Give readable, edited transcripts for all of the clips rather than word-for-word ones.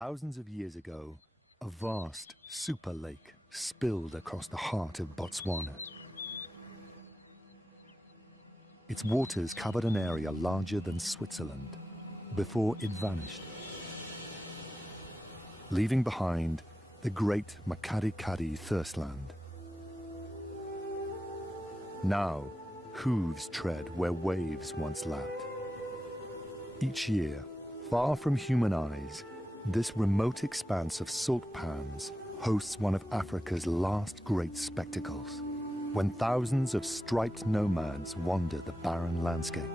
Thousands of years ago, a vast super lake spilled across the heart of Botswana. Its waters covered an area larger than Switzerland before it vanished, leaving behind the great Makadikadi thirstland. Now, hooves tread where waves once lapped. Each year, far from human eyes, this remote expanse of salt pans hosts one of Africa's last great spectacles, when thousands of striped nomads wander the barren landscape.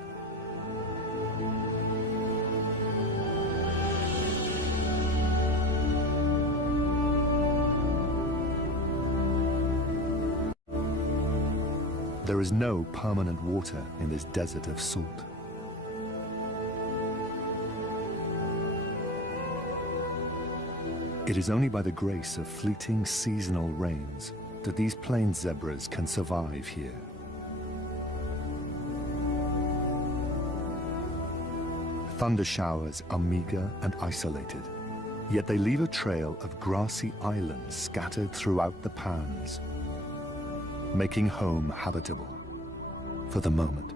There is no permanent water in this desert of salt. It is only by the grace of fleeting seasonal rains that these plains zebras can survive here. Thunder showers are meager and isolated, yet they leave a trail of grassy islands scattered throughout the pans, making home habitable for the moment.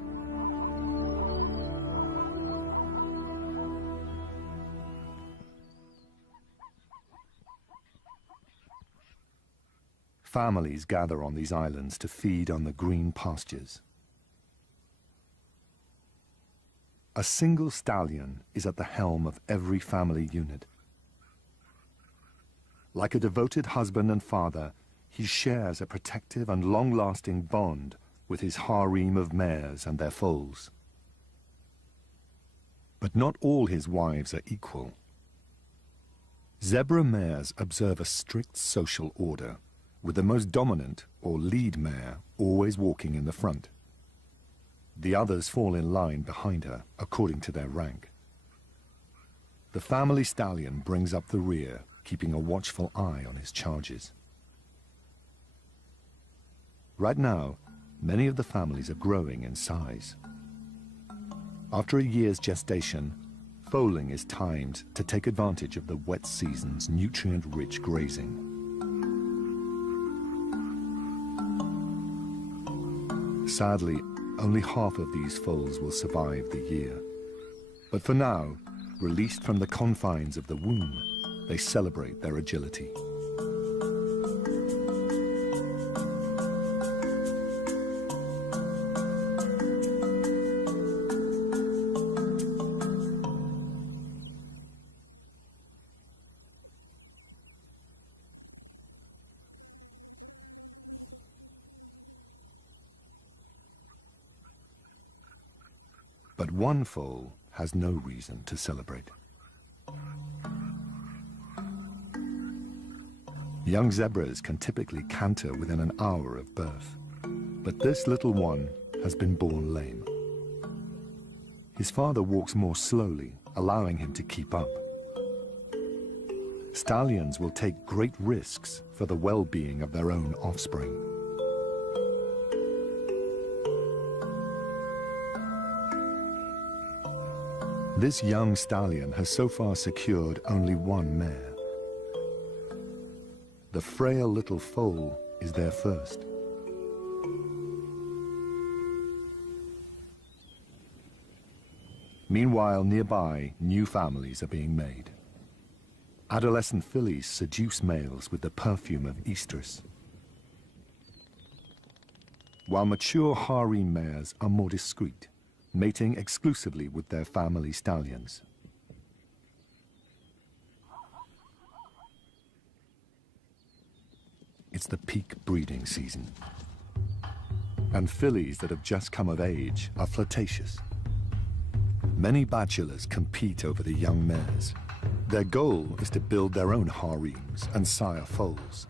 Families gather on these islands to feed on the green pastures. A single stallion is at the helm of every family unit. Like a devoted husband and father, he shares a protective and long-lasting bond with his harem of mares and their foals. But not all his wives are equal. Zebra mares observe a strict social order, with the most dominant or lead mare always walking in the front. The others fall in line behind her according to their rank. The family stallion brings up the rear, keeping a watchful eye on his charges. Right now, many of the families are growing in size. After a year's gestation, foaling is timed to take advantage of the wet season's nutrient-rich grazing. Sadly, only half of these foals will survive the year. But for now, released from the confines of the womb, they celebrate their agility. But one foal has no reason to celebrate. Young zebras can typically canter within an hour of birth, but this little one has been born lame. His father walks more slowly, allowing him to keep up. Stallions will take great risks for the well-being of their own offspring. This young stallion has so far secured only one mare. The frail little foal is there first. Meanwhile, nearby, new families are being made. Adolescent fillies seduce males with the perfume of estrus, while mature harem mares are more discreet, mating exclusively with their family stallions. It's the peak breeding season, and fillies that have just come of age are flirtatious. Many bachelors compete over the young mares. Their goal is to build their own harems and sire foals.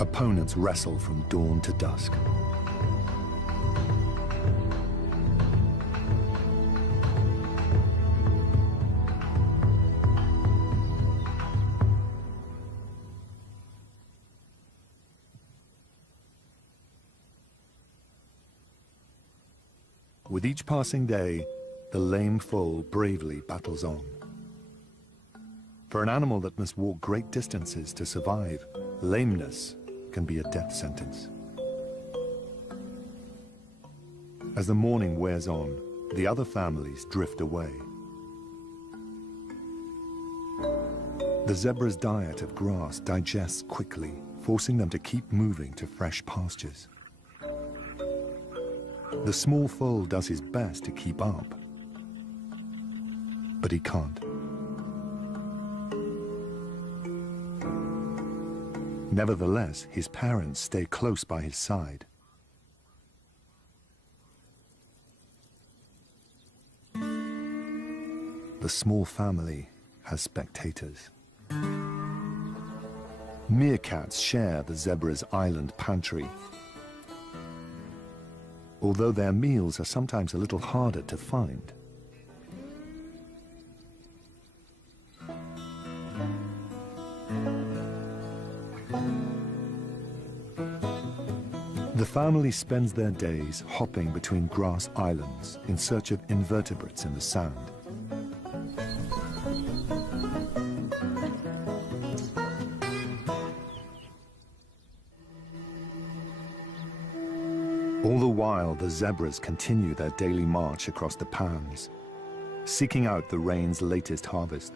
Opponents wrestle from dawn to dusk. With each passing day, the lame foal bravely battles on. For an animal that must walk great distances to survive, lameness can be a death sentence. As the morning wears on, the other families drift away. The zebra's diet of grass digests quickly, forcing them to keep moving to fresh pastures. The small foal does his best to keep up, but he can't. Nevertheless, his parents stay close by his side. The small family has spectators. Meerkats share the zebra's island pantry. Although their meals are sometimes a little harder to find. The family spends their days hopping between grass islands in search of invertebrates in the sand. All the while, the zebras continue their daily march across the pans, seeking out the rain's latest harvest.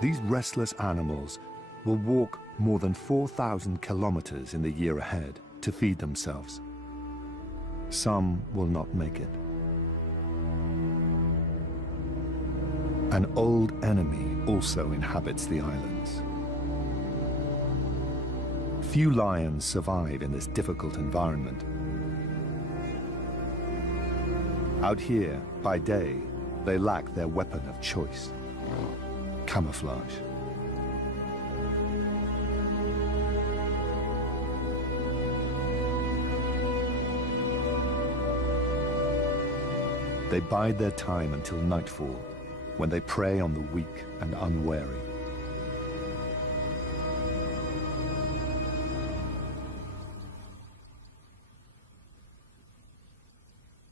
These restless animals will walk more than 4,000 kilometers in the year ahead to feed themselves. Some will not make it. An old enemy also inhabits the islands. Few lions survive in this difficult environment. Out here, by day, they lack their weapon of choice: camouflage. They bide their time until nightfall, when they prey on the weak and unwary.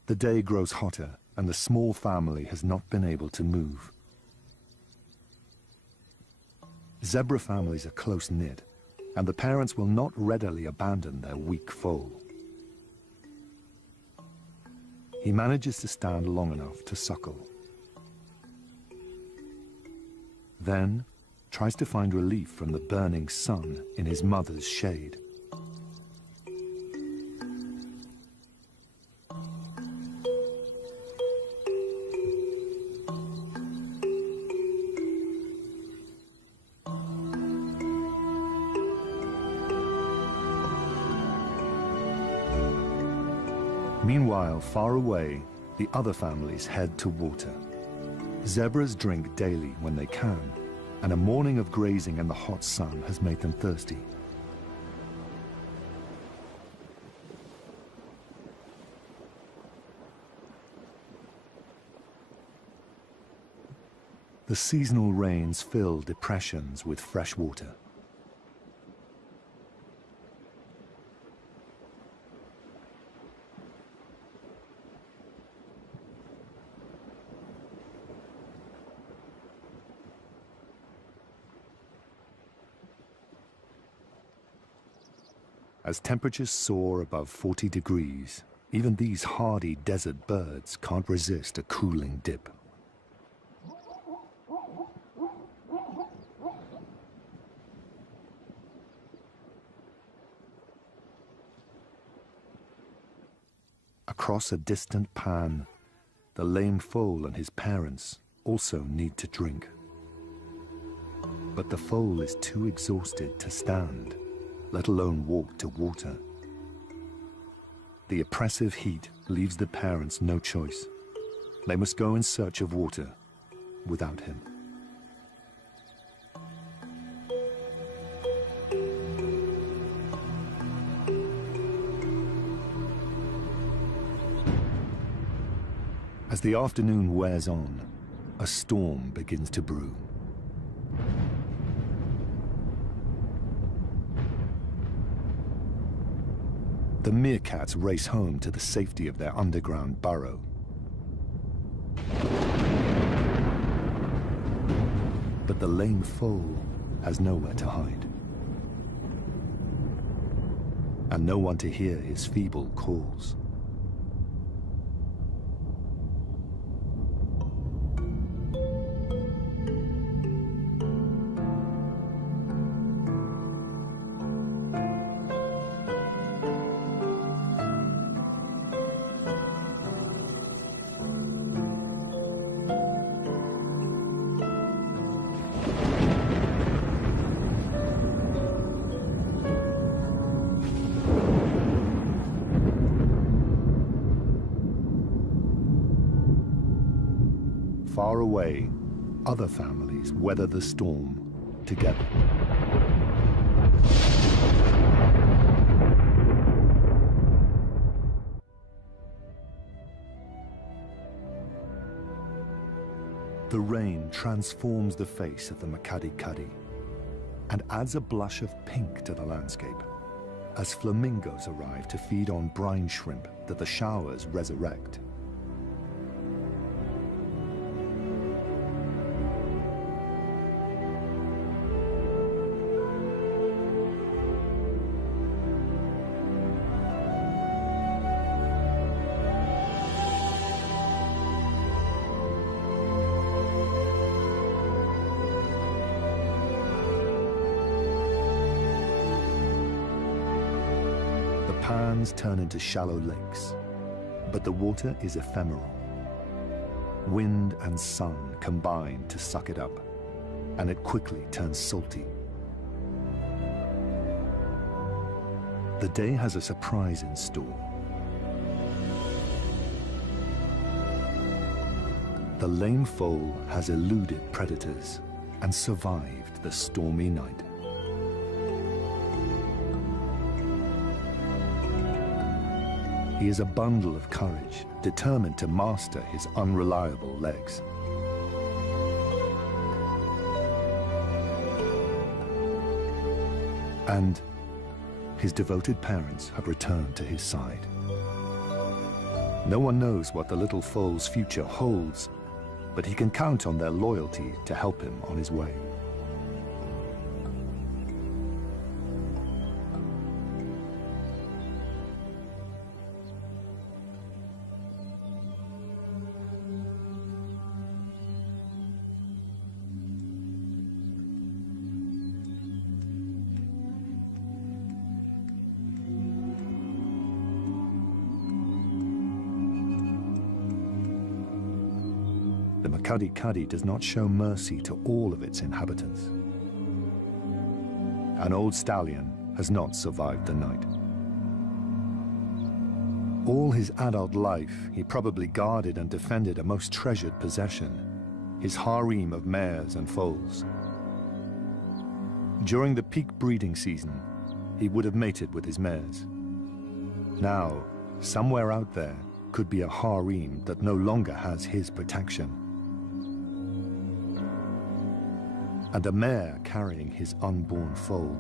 The day grows hotter, and the small family has not been able to move. Zebra families are close-knit, and the parents will not readily abandon their weak foal. He manages to stand long enough to suckle. Then tries to find relief from the burning sun in his mother's shade. Meanwhile, far away, the other families head to water. Zebras drink daily when they can, and a morning of grazing in the hot sun has made them thirsty. The seasonal rains fill depressions with fresh water. As temperatures soar above 40 degrees, even these hardy desert birds can't resist a cooling dip. Across a distant pan, the lame foal and his parents also need to drink. But the foal is too exhausted to stand, let alone walk to water. The oppressive heat leaves the parents no choice. They must go in search of water without him. As the afternoon wears on, a storm begins to brew. The meerkats race home to the safety of their underground burrow. But the lame foal has nowhere to hide, and no one to hear his feeble calls. Far away, other families weather the storm together. The rain transforms the face of the Makadi-Kadi and adds a blush of pink to the landscape as flamingos arrive to feed on brine shrimp that the showers resurrect. Pans turn into shallow lakes, but the water is ephemeral. Wind and sun combine to suck it up, and it quickly turns salty. The day has a surprise in store. The lame foal has eluded predators and survived the stormy night. He is a bundle of courage, determined to master his unreliable legs. And his devoted parents have returned to his side. No one knows what the little foal's future holds, but he can count on their loyalty to help him on his way. The Makadi-Kadi does not show mercy to all of its inhabitants. An old stallion has not survived the night. All his adult life, he probably guarded and defended a most treasured possession, his harem of mares and foals. During the peak breeding season, he would have mated with his mares. Now, somewhere out there could be a harem that no longer has his protection, and a mare carrying his unborn foal.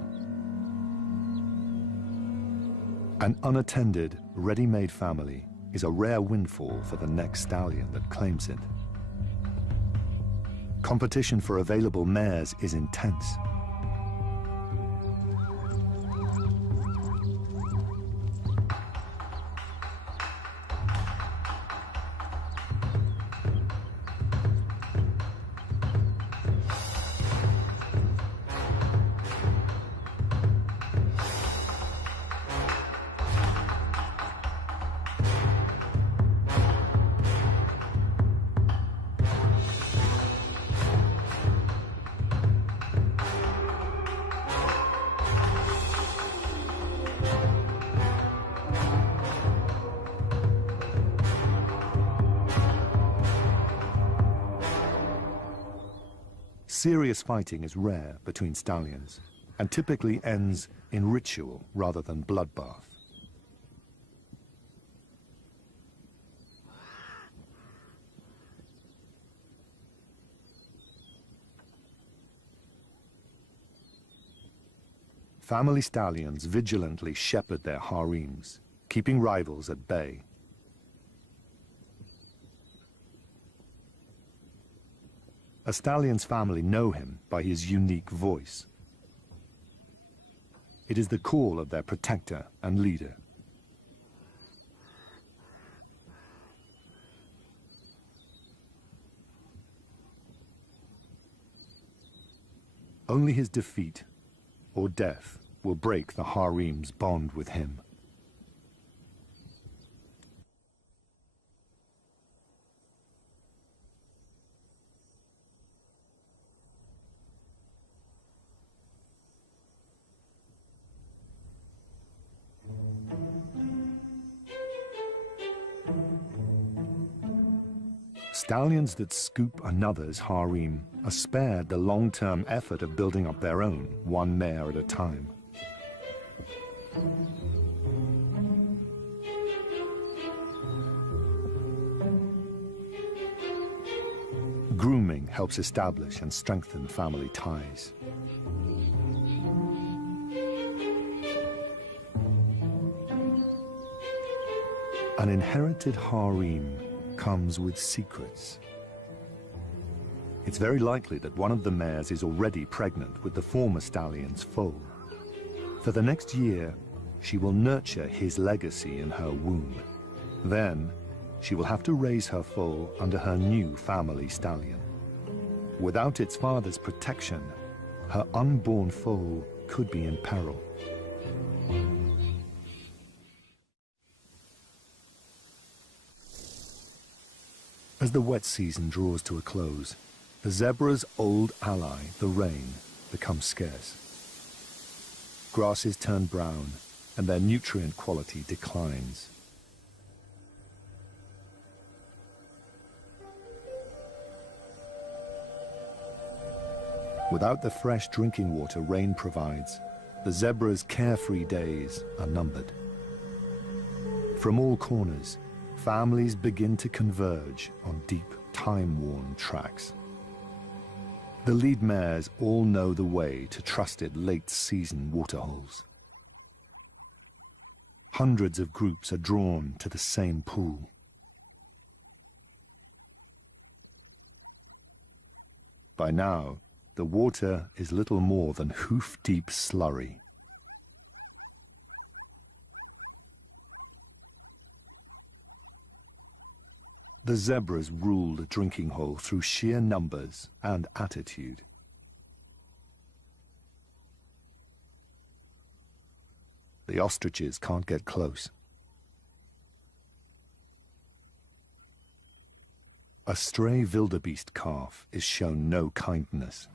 An unattended, ready-made family is a rare windfall for the next stallion that claims it. Competition for available mares is intense. Serious fighting is rare between stallions and typically ends in ritual rather than bloodbath. Family stallions vigilantly shepherd their harems, keeping rivals at bay. A stallion's family know him by his unique voice. It is the call of their protector and leader. Only his defeat or death will break the harem's bond with him. Stallions that scoop another's harem are spared the long-term effort of building up their own, one mare at a time. Grooming helps establish and strengthen family ties. An inherited harem comes with secrets. It's very likely that one of the mares is already pregnant with the former stallion's foal. For the next year, she will nurture his legacy in her womb. Then, she will have to raise her foal under her new family stallion. Without its father's protection, her unborn foal could be in peril. As the wet season draws to a close, the zebra's old ally, the rain, becomes scarce. Grasses turn brown, and their nutrient quality declines. Without the fresh drinking water rain provides, the zebra's carefree days are numbered. From all corners, families begin to converge on deep, time-worn tracks. The lead mares all know the way to trusted late-season waterholes. Hundreds of groups are drawn to the same pool. By now, the water is little more than hoof-deep slurry. The zebras rule the drinking hole through sheer numbers and attitude. The ostriches can't get close. A stray wildebeest calf is shown no kindness.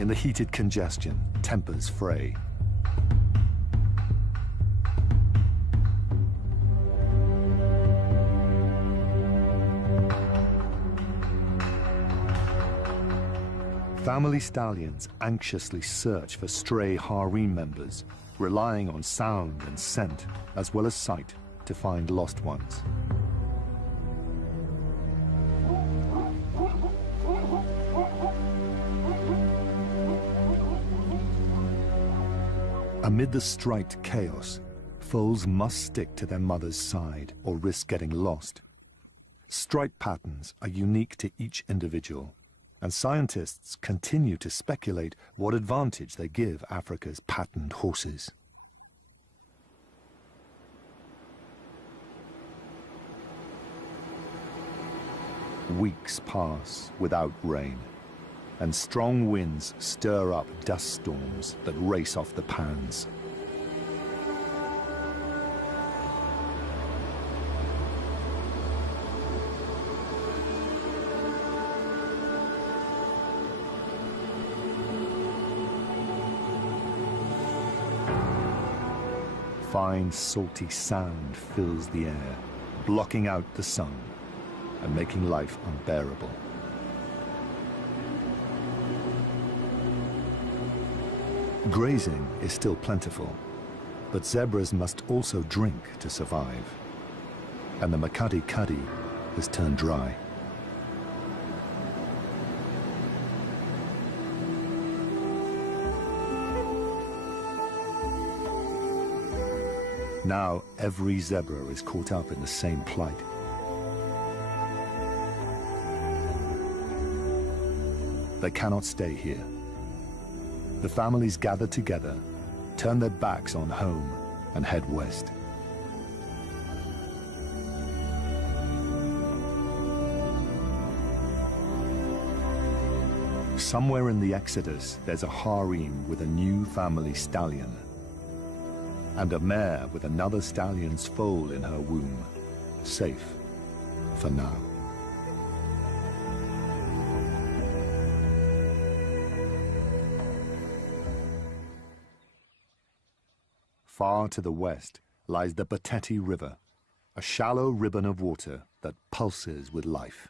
In the heated congestion, tempers fray. Family stallions anxiously search for stray harem members, relying on sound and scent, as well as sight, to find lost ones. Amid the striped chaos, foals must stick to their mother's side or risk getting lost. Stripe patterns are unique to each individual, and scientists continue to speculate what advantage they give Africa's patterned horses. Weeks pass without rain, and strong winds stir up dust storms that race off the pans. Fine, salty sand fills the air, blocking out the sun and making life unbearable. Grazing is still plentiful, but zebras must also drink to survive, and the Makati Kadi has turned dry. Now every zebra is caught up in the same plight. They cannot stay here. The families gather together, turn their backs on home, and head west. Somewhere in the exodus, there's a harem with a new family stallion, and a mare with another stallion's foal in her womb, safe for now. Far to the west lies the Bateti River, a shallow ribbon of water that pulses with life.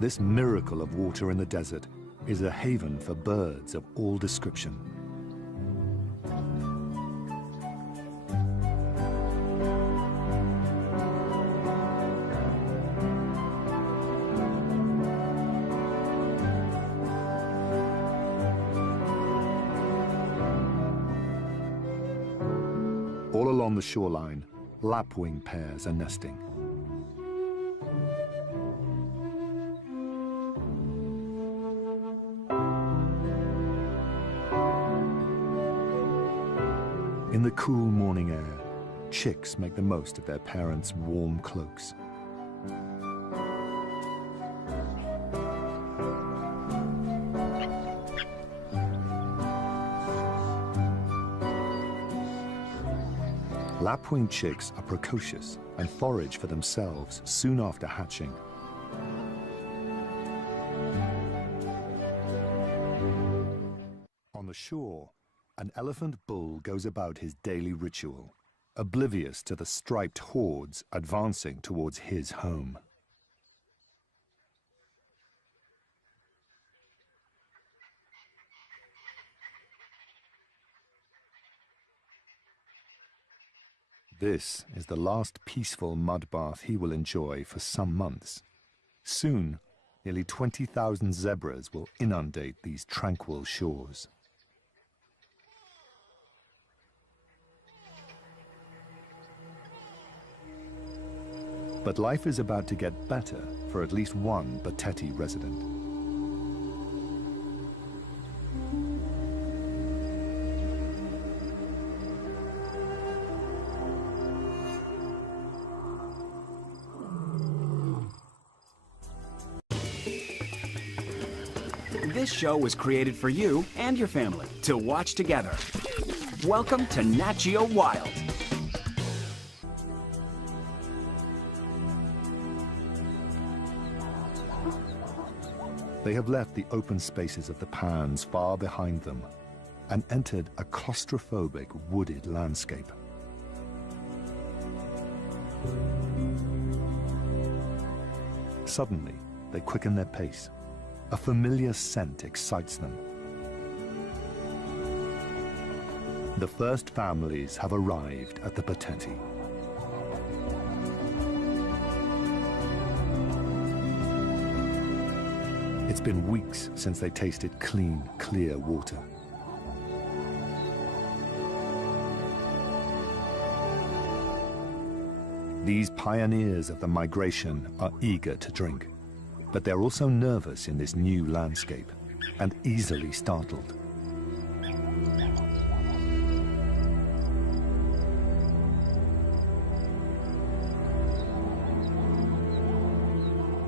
This miracle of water in the desert is a haven for birds of all description. All along the shoreline, lapwing pairs are nesting. In the cool morning air, chicks make the most of their parents' warm cloaks. Lapwing chicks are precocious and forage for themselves soon after hatching. On the shore, an elephant bull goes about his daily ritual, oblivious to the striped hordes advancing towards his home. This is the last peaceful mud bath he will enjoy for some months. Soon, nearly 20,000 zebras will inundate these tranquil shores. But life is about to get better for at least one Bateti resident. This show was created for you and your family to watch together. Welcome to Nat Geo Wild. They have left the open spaces of the pans far behind them and entered a claustrophobic wooded landscape. Suddenly, they quicken their pace. A familiar scent excites them. The first families have arrived at the Bateti. It's been weeks since they tasted clean, clear water. These pioneers of the migration are eager to drink, but they're also nervous in this new landscape and easily startled.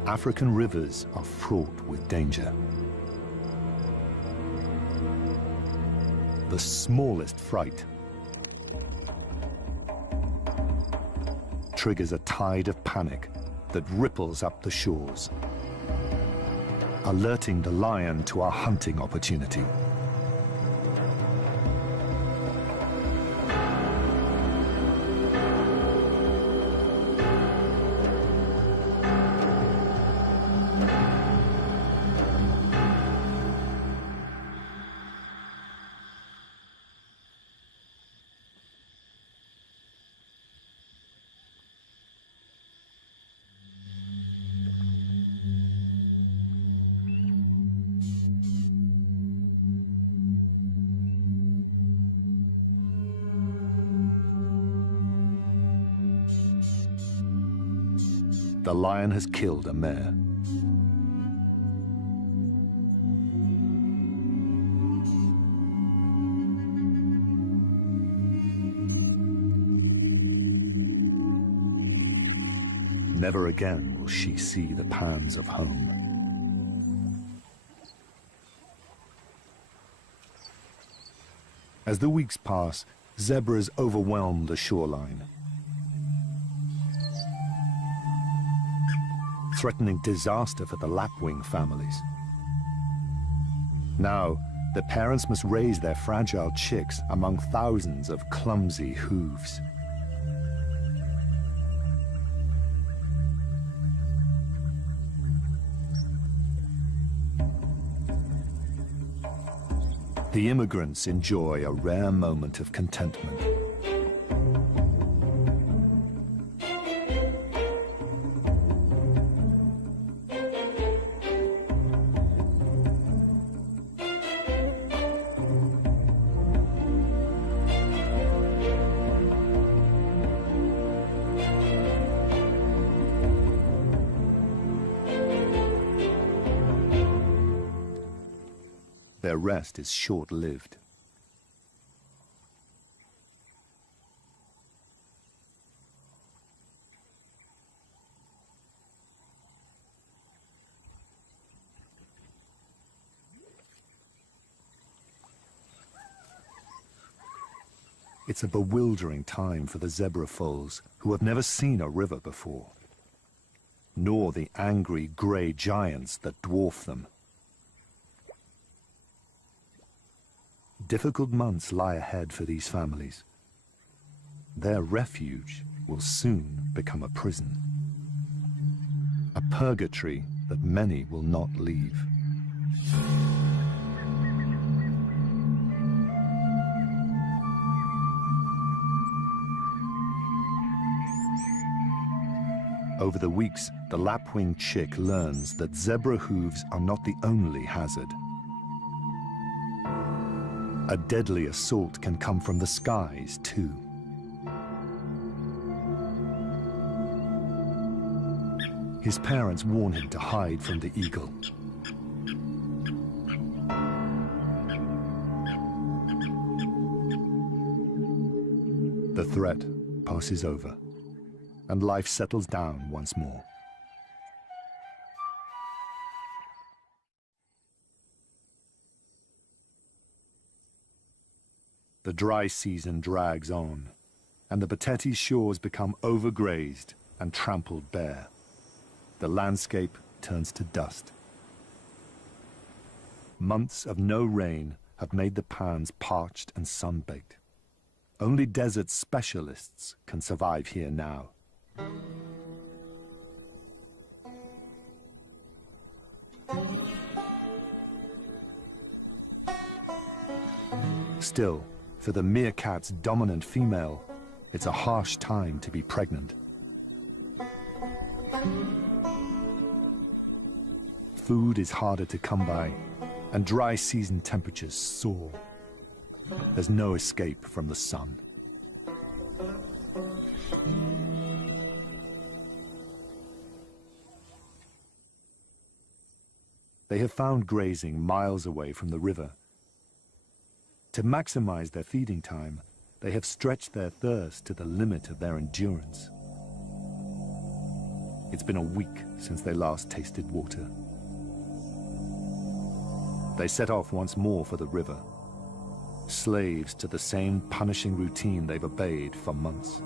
African rivers are fraught with danger. The smallest fright triggers a tide of panic that ripples up the shores, alerting the lion to a hunting opportunity. The lion has killed a mare. Never again will she see the pans of home. As the weeks pass, zebras overwhelm the shoreline, threatening disaster for the lapwing families. Now, the parents must raise their fragile chicks among thousands of clumsy hooves. The immigrants enjoy a rare moment of contentment. Their rest is short-lived. It's a bewildering time for the zebra foals who have never seen a river before, nor the angry grey giants that dwarf them. Difficult months lie ahead for these families. Their refuge will soon become a prison, a purgatory that many will not leave. Over the weeks, the lapwing chick learns that zebra hooves are not the only hazard. A deadly assault can come from the skies, too. His parents warn him to hide from the eagle. The threat passes over, and life settles down once more. The dry season drags on, and the Pateti shores become overgrazed and trampled bare. The landscape turns to dust. Months of no rain have made the pans parched and sun-baked. Only desert specialists can survive here now. Still, for the meerkat's dominant female, it's a harsh time to be pregnant. Food is harder to come by, and dry season temperatures soar. There's no escape from the sun. They have found grazing miles away from the river. To maximize their feeding time, they have stretched their thirst to the limit of their endurance. It's been a week since they last tasted water. They set off once more for the river, slaves to the same punishing routine they've obeyed for months.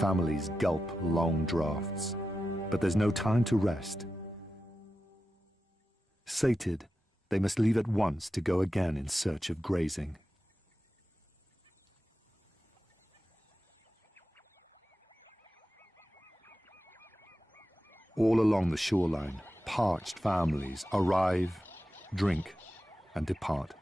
families gulp long draughts, but there's no time to rest. Sated, they must leave at once to go again in search of grazing. All along the shoreline, parched families arrive, drink, and depart.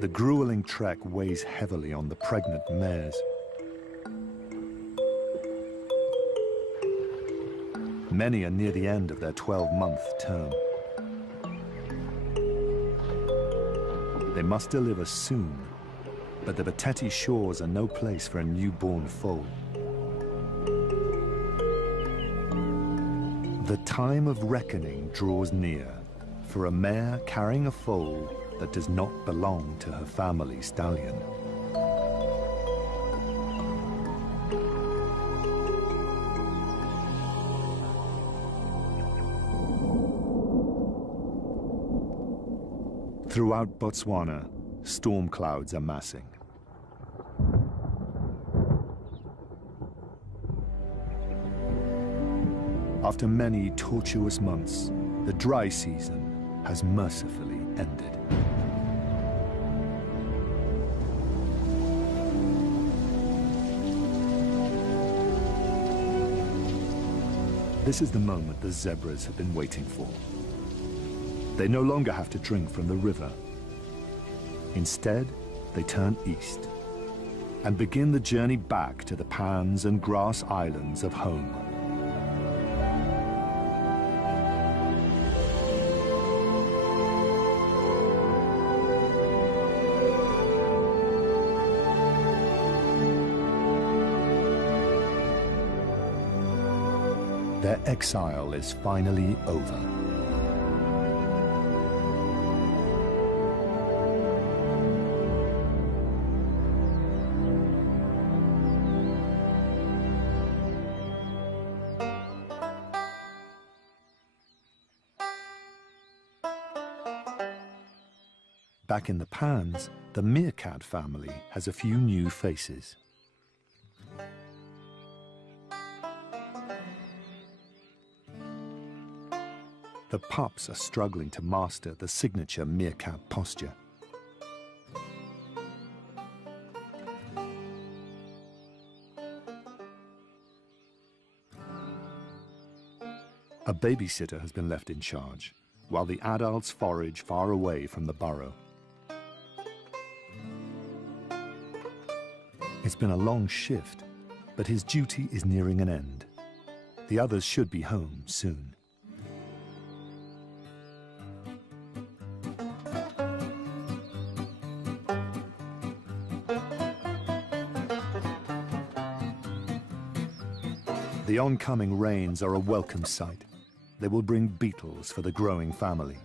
The grueling trek weighs heavily on the pregnant mares. Many are near the end of their 12-month term. They must deliver soon, but the Bateti shores are no place for a newborn foal. The time of reckoning draws near for a mare carrying a foal that does not belong to her family stallion. Throughout Botswana, storm clouds are massing. After many tortuous months, the dry season has mercifully ended. This is the moment the zebras have been waiting for. They no longer have to drink from the river. Instead, they turn east and begin the journey back to the pans and grass islands of home. Their exile is finally over. Back in the pans, the meerkat family has a few new faces. The pups are struggling to master the signature meerkat posture. A babysitter has been left in charge, while the adults forage far away from the burrow. It's been a long shift, but his duty is nearing an end. The others should be home soon. The oncoming rains are a welcome sight. They will bring beetles for the growing family.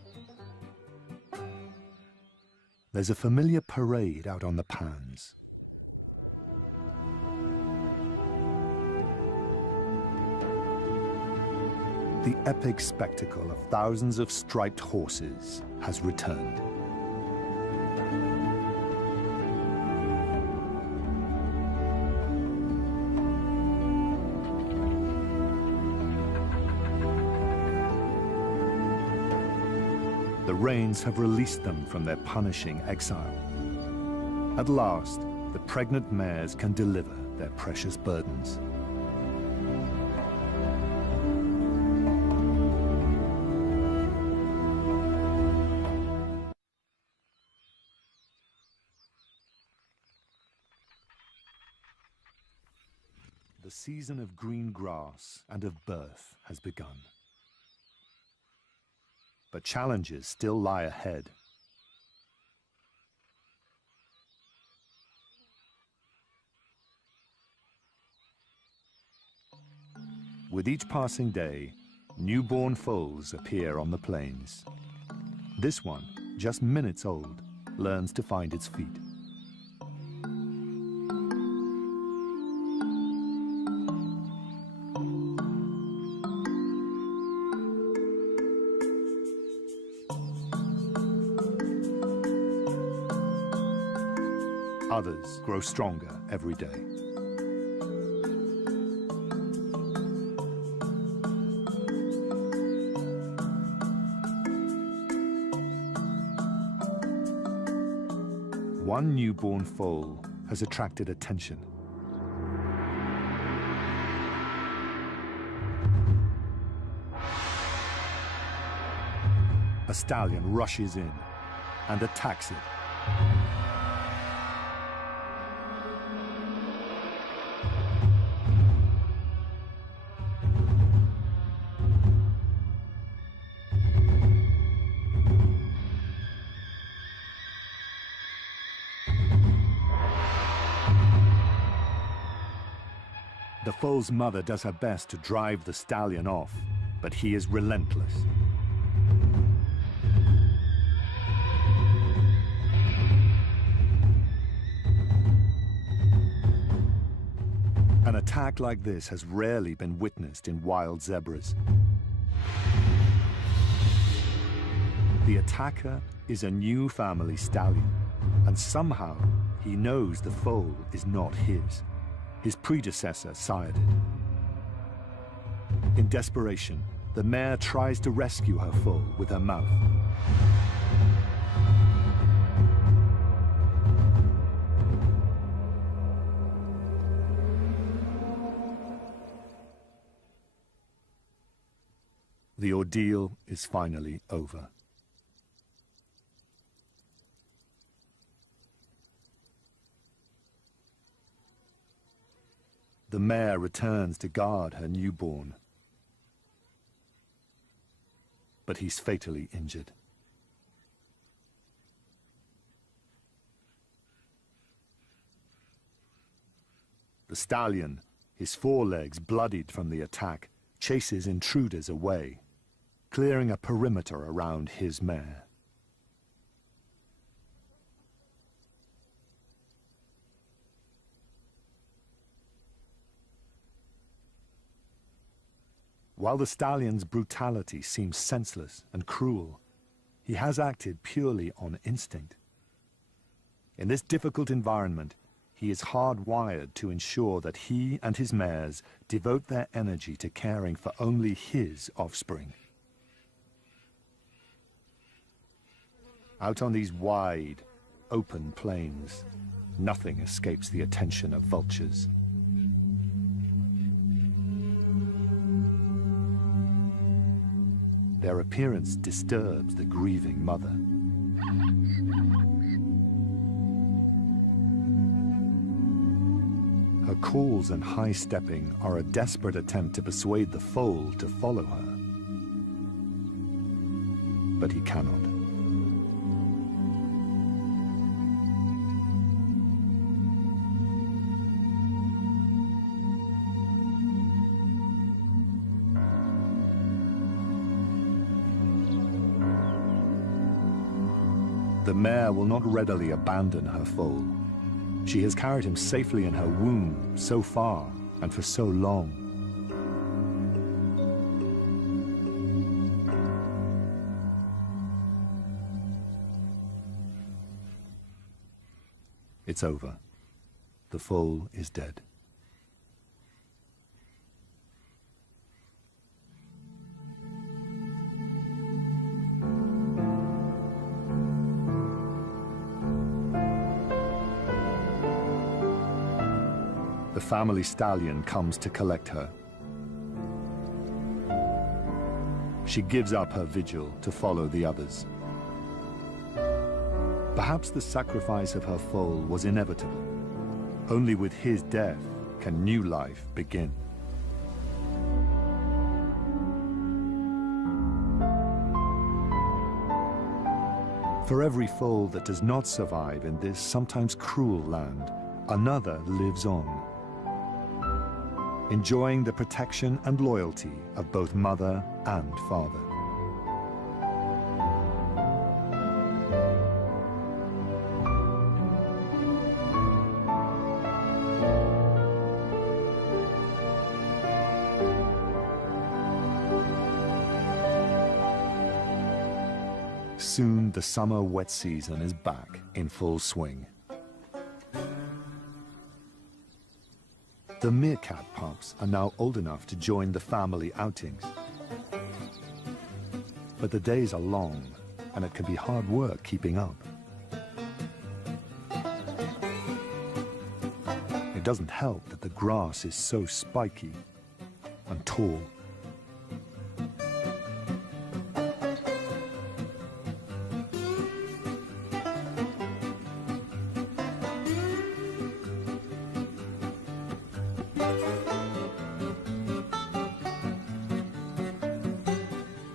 There's a familiar parade out on the pans. The epic spectacle of thousands of striped horses has returned. The rains have released them from their punishing exile. At last, the pregnant mares can deliver their precious burdens. The season of green grass and of birth has begun. But challenges still lie ahead. With each passing day, newborn foals appear on the plains. This one, just minutes old, learns to find its feet. Others grow stronger every day. One newborn foal has attracted attention. A stallion rushes in and attacks it. The foal's mother does her best to drive the stallion off, but he is relentless. An attack like this has rarely been witnessed in wild zebras. The attacker is a new family stallion, and somehow he knows the foal is not his. His predecessor sired it. In desperation, the mare tries to rescue her foal with her mouth. The ordeal is finally over. The mare returns to guard her newborn, but he's fatally injured. The stallion, his forelegs bloodied from the attack, chases intruders away, clearing a perimeter around his mare. While the stallion's brutality seems senseless and cruel, he has acted purely on instinct. In this difficult environment, he is hardwired to ensure that he and his mares devote their energy to caring for only his offspring. Out on these wide, open plains, nothing escapes the attention of vultures. Their appearance disturbs the grieving mother. Her calls and high stepping are a desperate attempt to persuade the foal to follow her. But he cannot. The mare will not readily abandon her foal. She has carried him safely in her womb so far and for so long. It's over. The foal is dead. The family stallion comes to collect her. She gives up her vigil to follow the others. Perhaps the sacrifice of her foal was inevitable. Only with his death can new life begin. For every foal that does not survive in this sometimes cruel land, another lives on, enjoying the protection and loyalty of both mother and father. Soon the summer wet season is back in full swing. The meerkat pups are now old enough to join the family outings. But the days are long, and it can be hard work keeping up. It doesn't help that the grass is so spiky and tall.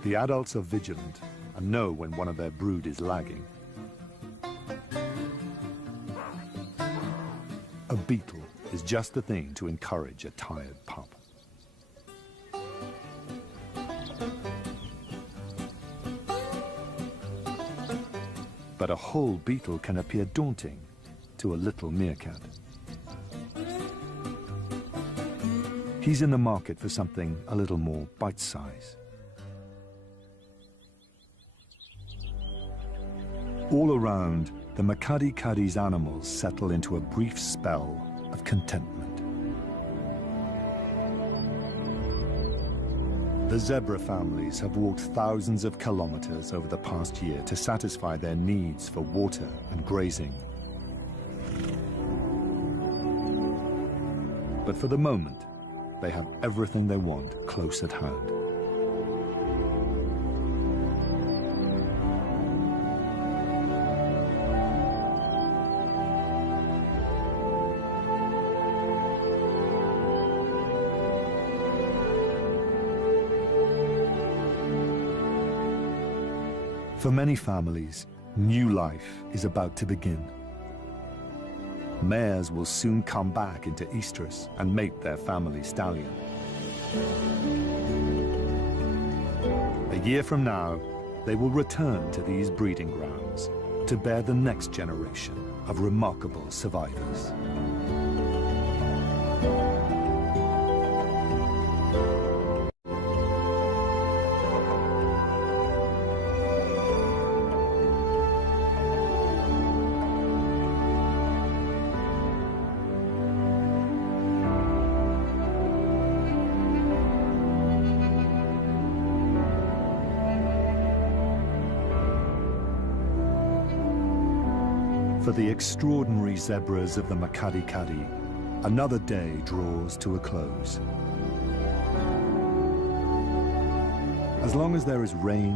The adults are vigilant and know when one of their brood is lagging. A beetle is just the thing to encourage a tired pup. But a whole beetle can appear daunting to a little meerkat. He's in the market for something a little more bite-sized. All around, the Makadi-Kadi's animals settle into a brief spell of contentment. The zebra families have walked thousands of kilometers over the past year to satisfy their needs for water and grazing. But for the moment, they have everything they want close at hand. For many families, new life is about to begin. Mares will soon come back into estrus and mate their family stallion. A year from now, they will return to these breeding grounds to bear the next generation of remarkable survivors. For the extraordinary zebras of the Makadi-Kadi, another day draws to a close. As long as there is rain